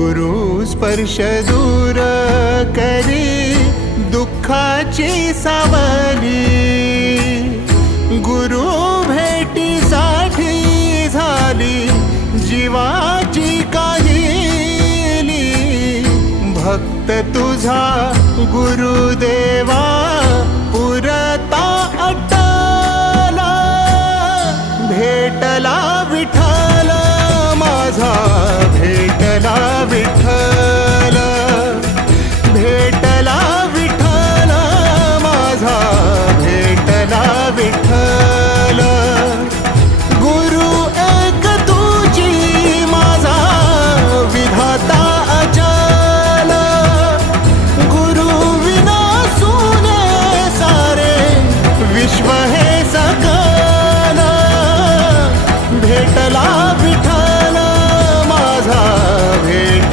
गुरु स्पर्श दूर करी दुःखाची सावली. गुरु भेटीसाठी झाली जीवाची काहिली. भक्त तुझा गुरुदेवा पुरता अटला. भेटला love it all.